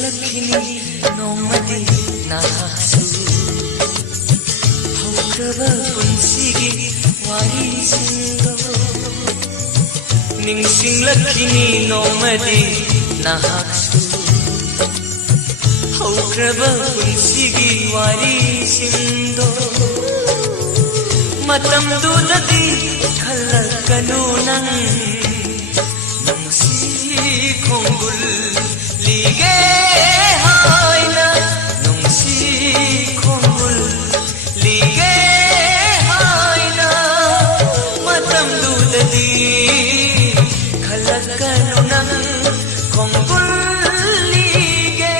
Lakini nomadi nakaksu Haukraba punsigi warisindo Ningsing lakini nomadi nakaksu Haukraba punsigi warisindo Matam dudadi khalakanu nang Nangsi konggul lige haina nungsi konggul lige haina matam dudadi khalakanu nang konggul lige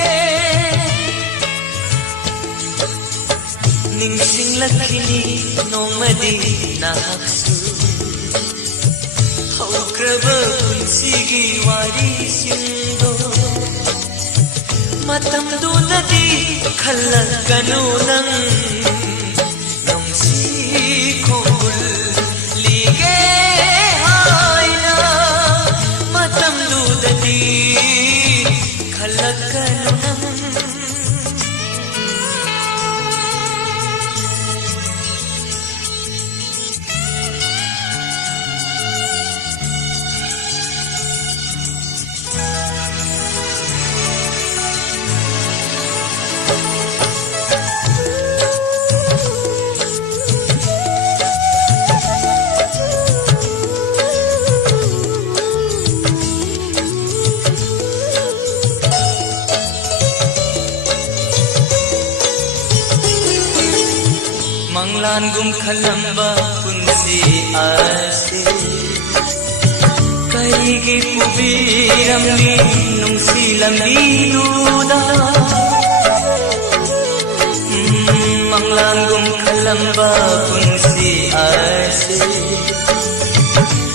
ningsing lakini nomadi nakaksu haukraba punsigi warisindo matam dudadi khalakanu nang nungsi konggul lige haina matam dudadi khalakanu nang Manglan gum khalamba punsi ase Kaigi pubiram ni nungsi lambinuda Manglan gum khalamba punsi ase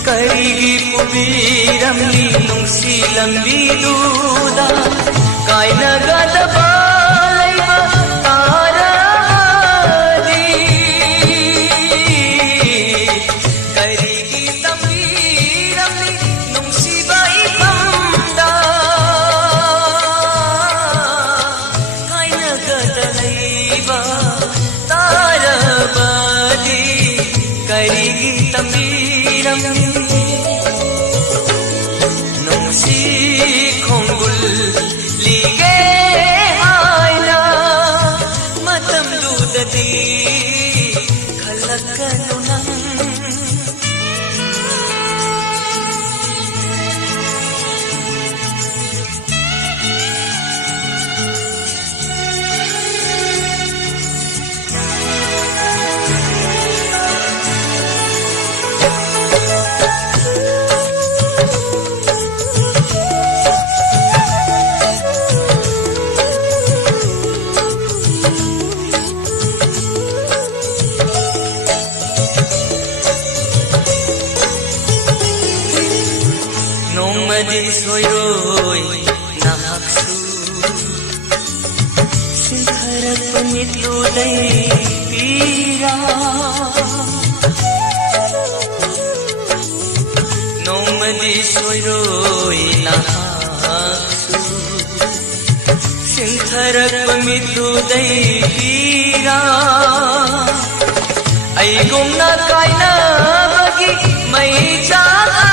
Kaigi pubiram ni nungsi lambinuda Kaina gadaba nungsi konggul lige haina matam dudadi khalakanu nang nomadi soyroi nakaksu Sintharak panitlu dai pira nomadi soyroi nakaksu Sintharak panitlu dai pira ai gumna kaina bagi mai jaga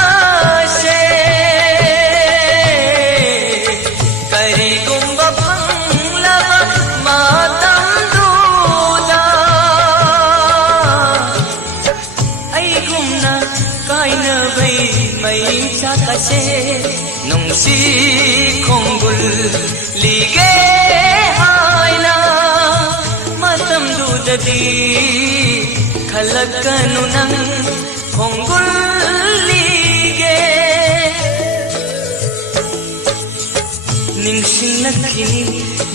nungsi konggul lige haina matam dudadi khalakanu nang konggul lige ningsing lakini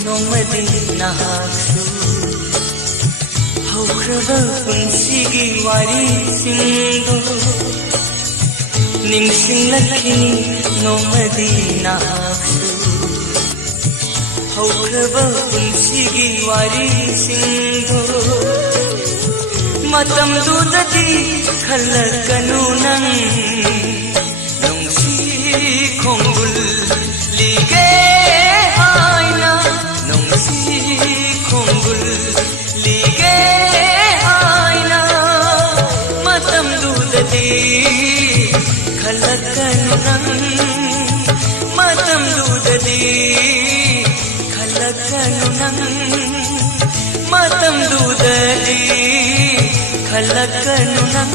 nomadi nakaksu ꯍꯧꯈ꯭ꯔꯕ ꯄꯨꯟꯁꯤꯒꯤ ꯋꯥꯔꯤꯁꯤꯡꯗꯣ ꯅꯤꯡꯁꯤꯡꯂꯛꯈꯤꯅꯤ ꯅꯣꯡꯃꯗꯤ ꯅꯍꯥꯛꯁꯨ ꯍꯧꯈ꯭ꯔꯕ ꯄꯨꯟꯁꯤꯒꯤ ꯋꯥꯔꯤꯁꯤꯡꯗꯣ ꯃꯇꯝꯗꯨꯗꯗꯤ ꯈꯜꯂꯛꯀꯅꯨ ꯅꯪ ꯅꯨꯡꯁꯤ ꯈꯣꯡꯒꯨꯜ ꯂꯤꯒꯦ ꯍꯥꯏꯅ ꯅꯨꯡꯁꯤ ꯈꯣꯡꯒꯨꯜ ꯂꯤꯒꯦ ꯍꯥꯏꯅ ꯃꯇꯝꯗꯨꯗꯗꯤ ꯈꯜꯂꯛꯀꯅු ꯅꯪ ꯃꯇꯝꯗꯨꯗꯗꯤ ꯈꯜꯂꯛꯀꯅු ꯅꯪ ꯃꯇꯝꯗꯨꯗꯗꯤ ꯈꯜꯂꯛꯀꯅꯨ ꯅꯪ